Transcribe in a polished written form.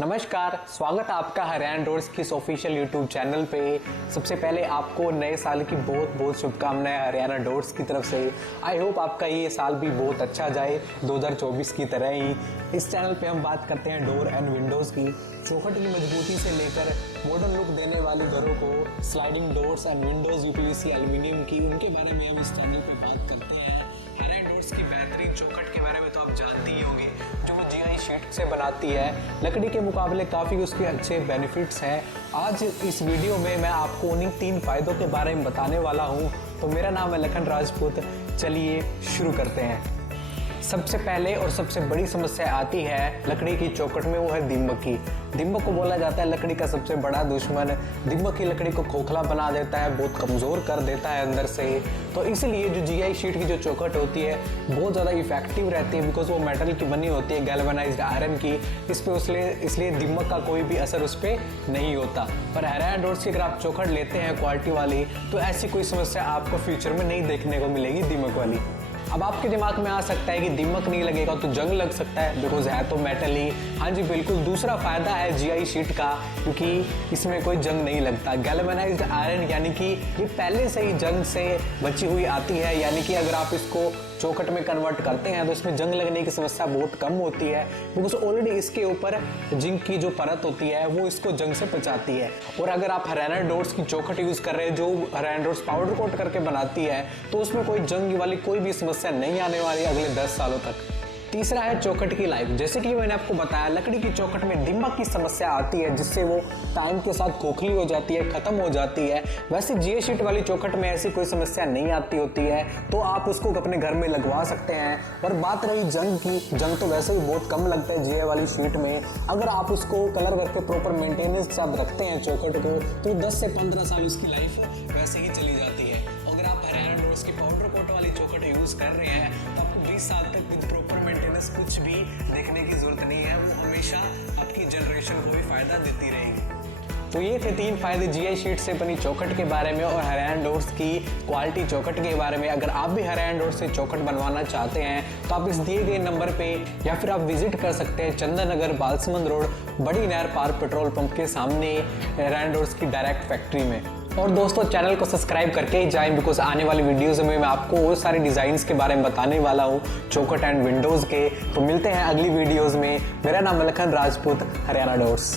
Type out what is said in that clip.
नमस्कार, स्वागत है आपका हरियाणा डोर्स की इस ऑफिशियल यूट्यूब चैनल पे। सबसे पहले आपको नए साल की बहुत बहुत शुभकामनाएं हरियाणा डोर्स की तरफ से। आई होप आपका ये साल भी बहुत अच्छा जाए 2024 की तरह ही। इस चैनल पे हम बात करते हैं डोर एंड विंडोज़ की, चौखट की मजबूती से लेकर मॉडर्न लुक देने वाली घरों को, sliding doors and Windows UPVC aluminium की, उनके बारे में हम इस चैनल पे बात करते हैं। हरियाणा डोर्स की बेहतरीन चौखट के बारे में तो आप जानते ही होंगे, जो वो जीआई शीट से बनाती है। लकड़ी के मुकाबले काफ़ी उसके अच्छे बेनिफिट्स हैं। आज इस वीडियो में मैं आपको उन्हीं 3 फायदों के बारे में बताने वाला हूं। तो मेरा नाम है लखन राजपूत, चलिए शुरू करते हैं। सबसे पहले और सबसे बड़ी समस्या आती है लकड़ी की चौखट में, वो है दीमक की। दीमक को बोला जाता है लकड़ी का सबसे बड़ा दुश्मन। दीमक की लकड़ी को खोखला बना देता है, बहुत कमज़ोर कर देता है अंदर से। तो इसलिए जो जीआई शीट की जो चौखट होती है बहुत ज़्यादा इफेक्टिव रहती है, बिकॉज वो मेटल की बनी होती है, गैल्वेनाइज्ड आयरन की। इस पर इसलिए दीमक का कोई भी असर उस पर नहीं होता। पर हरियाणा डोर्स की अगर आप चौखट लेते हैं क्वालिटी वाली, तो ऐसी कोई समस्या आपको फ्यूचर में नहीं देखने को मिलेगी दीमक वाली। अब आपके दिमाग में आ सकता है कि दीमक नहीं लगेगा तो जंग लग सकता है, बिकॉज है तो मेटल ही। हाँ जी बिल्कुल, दूसरा फायदा है जीआई शीट का, क्योंकि इसमें कोई जंग नहीं लगता। गैल्वेनाइज्ड आयरन यानी कि ये पहले से ही जंग से बची हुई आती है, यानी कि अगर आप इसको चौखट में कन्वर्ट करते हैं तो इसमें जंग लगने की समस्या बहुत कम होती है, बिकॉज ऑलरेडी इसके ऊपर जिंक की जो परत होती है वो इसको जंग से बचाती है। और अगर आप हरियाणा डोर्स की चौखट यूज कर रहे हैं जो हरियाणा डोर्स पाउडर कोट करके बनाती है, तो उसमें कोई जंग वाली कोई भी समस्या नहीं आने वाली अगले 10 सालों तक। तीसरा है चौखट की लाइफ। जैसे कि मैंने आपको बताया, लकड़ी की चौखट में दीमक की समस्या आती है, जिससे वो टाइम के साथ खोखली हो जाती है, खत्म हो जाती है। वैसे जीआई शीट वाली चौखट में ऐसी कोई समस्या नहीं आती होती है, तो आप उसको अपने घर में लगवा सकते हैं। और बात रही जंग की, जंग तो वैसे भी बहुत कम लगता है जीआई वाली शीट में। अगर आप उसको कलर करके प्रॉपर मेंटेनेंस के साथ रखते हैं चौखट को, तो 10 से 15 साल उसकी लाइफ वैसे ही चली जाती है। अगर आप हरियाणा डोर्स की पाउडर कोट वाली चौखट यूज कर रहे हैं तो आपको 20 साल तक विद प्रॉपर मेंटेनेंस कुछ भी देखने की जरूरत नहीं है, वो हमेशा आपकी जनरेशन को भी फायदा देती रहेगी। तो ये थे 3 फायदे जीआई शीट से बनी चौखट के बारे में और हरियाणा डोर्स की क्वालिटी चौखट के बारे में। अगर आप भी हरियाणा डोर्स से चौखट बनवाना चाहते हैं तो आप इस दिए गए नंबर पे या फिर आप विजिट कर सकते हैं चंदन नगर, बालसमंद रोड, बड़ी नहर पार्क पेट्रोल पंप के सामने हरियाणा डोर्स की डायरेक्ट फैक्ट्री में। और दोस्तों चैनल को सब्सक्राइब करके ही जाएं, बिकॉज आने वाली वीडियोस में मैं आपको वो सारे डिजाइन्स के बारे में बताने वाला हूँ चौखट एंड विंडोज़ के। तो मिलते हैं अगली वीडियोस में। मेरा नाम है लखन राजपूत, हरियाणा डोर्स।